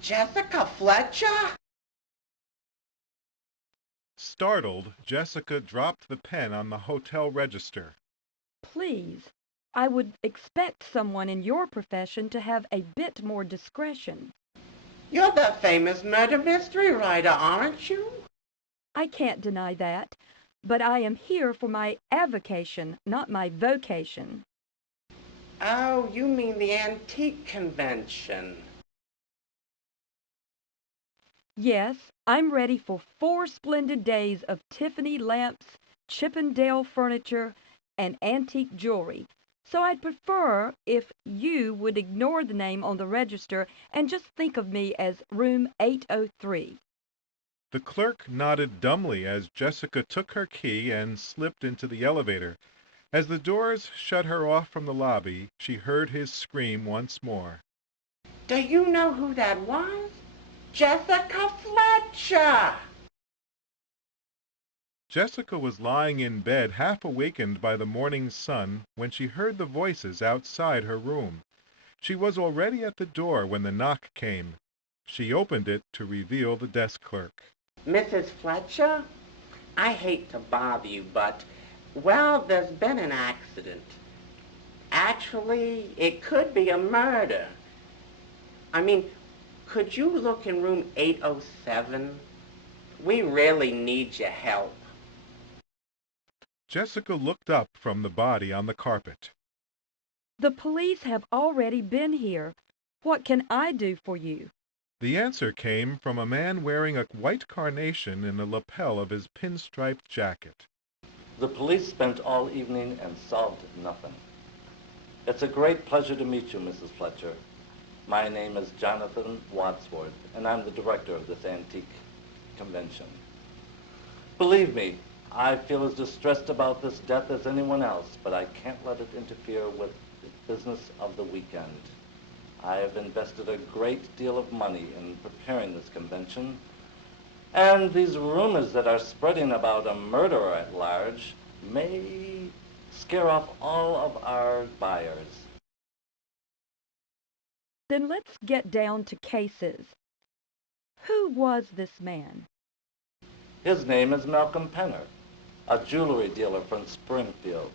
Jessica Fletcher? Startled, Jessica dropped the pen on the hotel register. Please, I would expect someone in your profession to have a bit more discretion. You're the famous murder mystery writer, aren't you? I can't deny that, but I am here for my avocation, not my vocation. Oh, you mean the antique convention. Yes, I'm ready for 4 splendid days of Tiffany lamps, Chippendale furniture, and antique jewelry. So I'd prefer if you would ignore the name on the register and just think of me as room 803. The clerk nodded dumbly as Jessica took her key and slipped into the elevator. As the doors shut her off from the lobby, she heard his scream once more. Do you know who that was? Jessica Fletcher! Jessica was lying in bed, half awakened by the morning sun, when she heard the voices outside her room. She was already at the door when the knock came. She opened it to reveal the desk clerk. Mrs. Fletcher? I hate to bother you, but, well, there's been an accident. Actually, it could be a murder. I mean, could you look in room 807? We really need your help. Jessica looked up from the body on the carpet. The police have already been here. What can I do for you? The answer came from a man wearing a white carnation in the lapel of his pinstriped jacket. The police spent all evening and solved nothing. It's a great pleasure to meet you, Mrs. Fletcher. My name is Jonathan Wadsworth, and I'm the director of this antique convention. Believe me, I feel as distressed about this death as anyone else, but I can't let it interfere with the business of the weekend. I have invested a great deal of money in preparing this convention, and these rumors that are spreading about a murderer at large may scare off all of our buyers. Then let's get down to cases. Who was this man? His name is Malcolm Penner, a jewelry dealer from Springfield.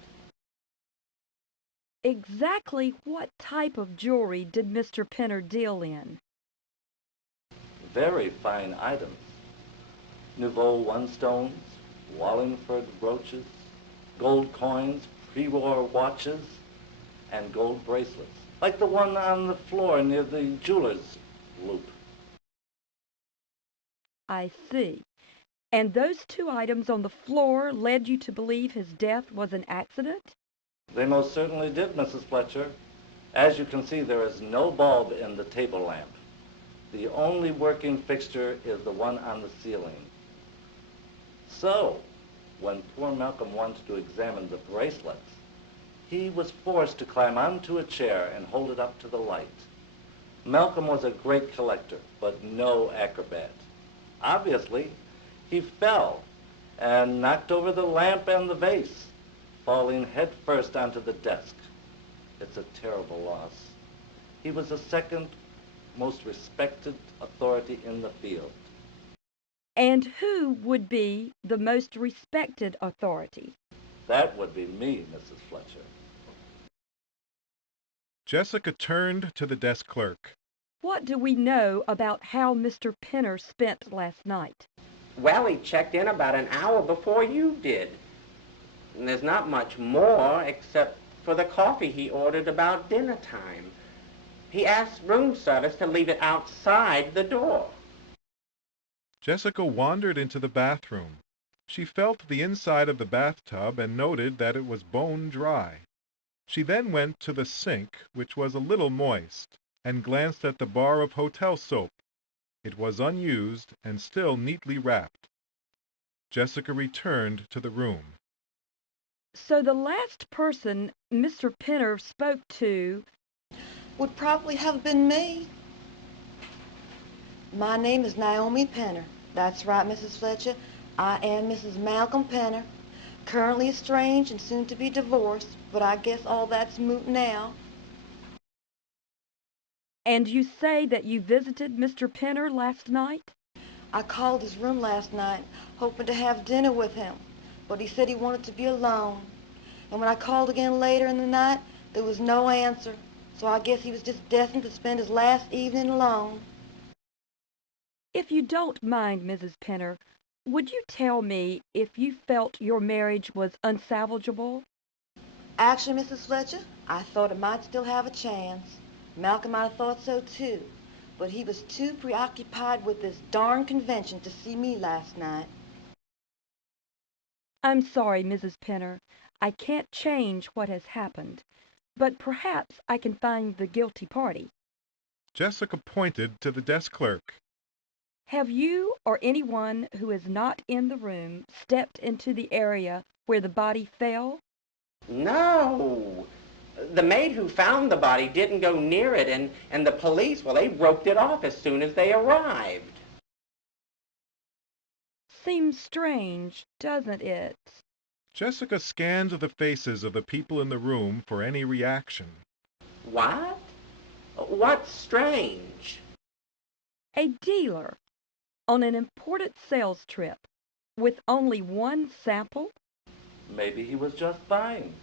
Exactly what type of jewelry did Mr. Penner deal in? Very fine items. Nouveau one-stones, Wallingford brooches, gold coins, pre-war watches, and gold bracelets, like the one on the floor near the jeweler's loop. I see. And those 2 items on the floor led you to believe his death was an accident? They most certainly did, Mrs. Fletcher. As you can see, there is no bulb in the table lamp. The only working fixture is the one on the ceiling. So, when poor Malcolm wanted to examine the bracelets, he was forced to climb onto a chair and hold it up to the light. Malcolm was a great collector, but no acrobat. Obviously, he fell and knocked over the lamp and the vase, falling head first onto the desk. It's a terrible loss. He was the second most respected authority in the field. And who would be the most respected authority? That would be me, Mrs. Fletcher. Jessica turned to the desk clerk. What do we know about how Mr. Penner spent last night? Well, he checked in about an hour before you did. And there's not much more except for the coffee he ordered about dinner time. He asked room service to leave it outside the door. Jessica wandered into the bathroom. She felt the inside of the bathtub and noted that it was bone dry. She then went to the sink, which was a little moist, and glanced at the bar of hotel soap. It was unused and still neatly wrapped. Jessica returned to the room. So the last person Mr. Penner spoke to Would probably have been me. My name is Naomi Penner. That's right, Mrs. Fletcher. I am Mrs. Malcolm Penner, currently estranged and soon to be divorced, but I guess all that's moot now. And you say that you visited Mr. Penner last night? I called his room last night, hoping to have dinner with him, but he said he wanted to be alone. And when I called again later in the night, there was no answer, so I guess he was just destined to spend his last evening alone. If you don't mind, Mrs. Penner, would you tell me if you felt your marriage was unsalvageable? Actually, Mrs. Fletcher, I thought it might still have a chance. Malcolm might have thought so too, but he was too preoccupied with this darn convention to see me last night. I'm sorry, Mrs. Penner. I can't change what has happened, but perhaps I can find the guilty party. Jessica pointed to the desk clerk. Have you or anyone who is not in the room stepped into the area where the body fell? No. The maid who found the body didn't go near it, and the police, well, they roped it off as soon as they arrived. Seems strange, doesn't it? Jessica scanned the faces of the people in the room for any reaction. What? What's strange? A dealer on an important sales trip with only one sample? Maybe he was just buying.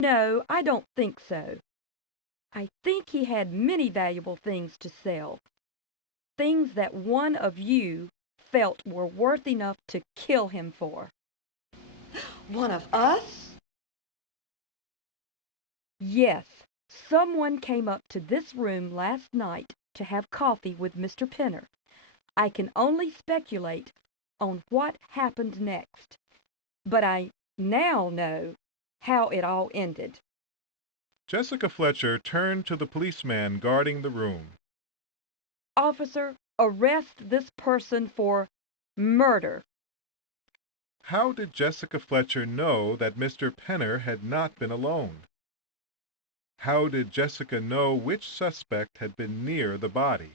No, I don't think so. I think he had many valuable things to sell. Things that one of you felt were worth enough to kill him for. One of us? Yes, someone came up to this room last night to have coffee with Mr. Penner. I can only speculate on what happened next, but I now know how it all ended. Jessica Fletcher turned to the policeman guarding the room. Officer, arrest this person for murder. How did Jessica Fletcher know that Mr. Penner had not been alone? How did Jessica know which suspect had been near the body?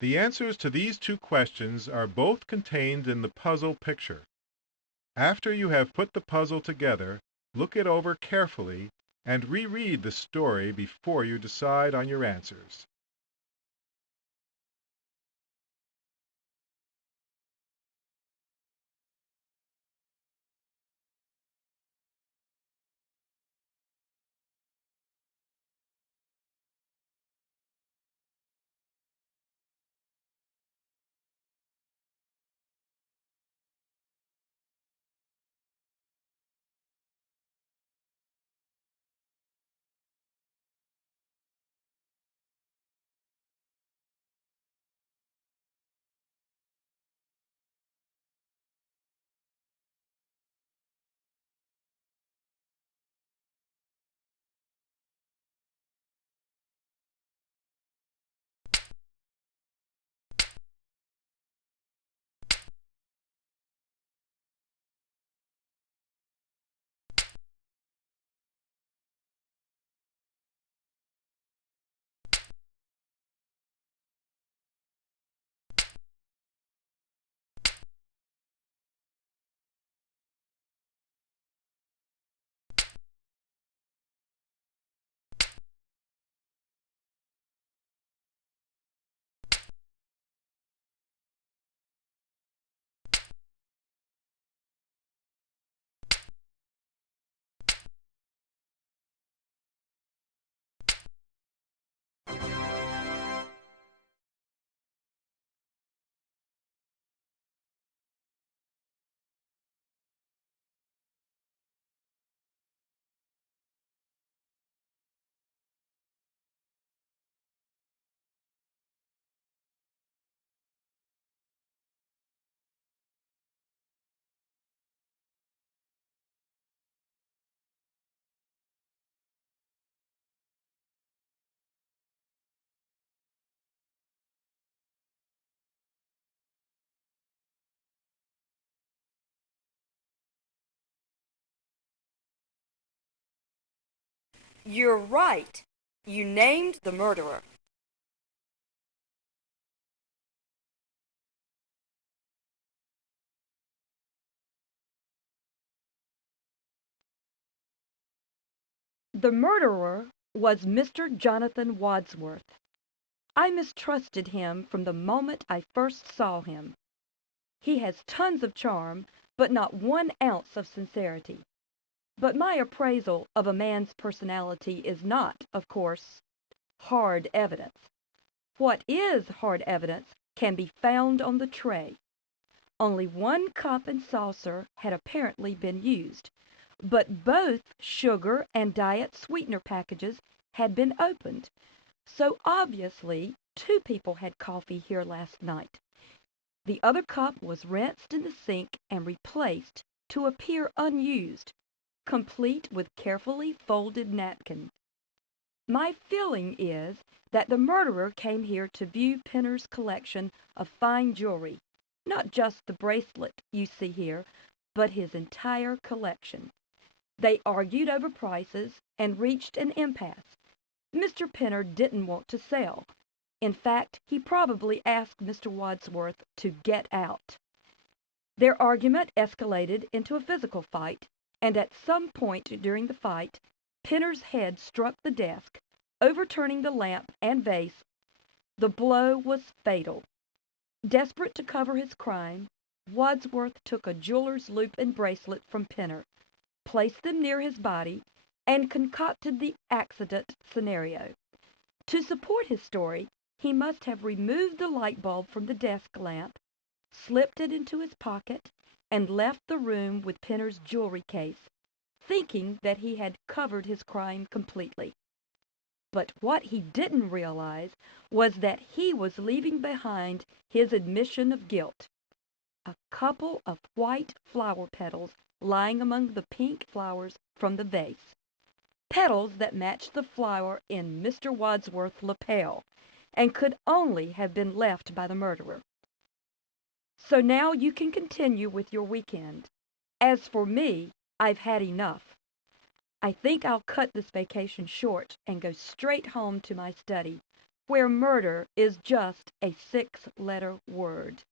The answers to these two questions are both contained in the puzzle picture. After you have put the puzzle together, look it over carefully and reread the story before you decide on your answers. You're right. You named the murderer. The murderer was Mr. Jonathan Wadsworth. I mistrusted him from the moment I first saw him. He has tons of charm, but not 1 ounce of sincerity. But my appraisal of a man's personality is not, of course, hard evidence. What is hard evidence can be found on the tray. Only 1 cup and saucer had apparently been used, but both sugar and diet sweetener packages had been opened, so obviously 2 people had coffee here last night. The other cup was rinsed in the sink and replaced to appear unused, complete with carefully folded napkin. My feeling is that the murderer came here to view Penner's collection of fine jewelry, not just the bracelet you see here, but his entire collection. They argued over prices and reached an impasse. Mr. Penner didn't want to sell. In fact, he probably asked Mr. Wadsworth to get out. Their argument escalated into a physical fight, and at some point during the fight, Penner's head struck the desk, overturning the lamp and vase. The blow was fatal. Desperate to cover his crime, Wadsworth took a jeweler's loop and bracelet from Penner, placed them near his body, and concocted the accident scenario. To support his story, he must have removed the light bulb from the desk lamp, slipped it into his pocket, and left the room with Penner's jewelry case, thinking that he had covered his crime completely. But what he didn't realize was that he was leaving behind his admission of guilt. A couple of white flower petals lying among the pink flowers from the vase. Petals that matched the flower in Mr. Wadsworth's lapel, and could only have been left by the murderer. So now you can continue with your weekend. As for me, I've had enough. I think I'll cut this vacation short and go straight home to my study, where murder is just a 6-letter word.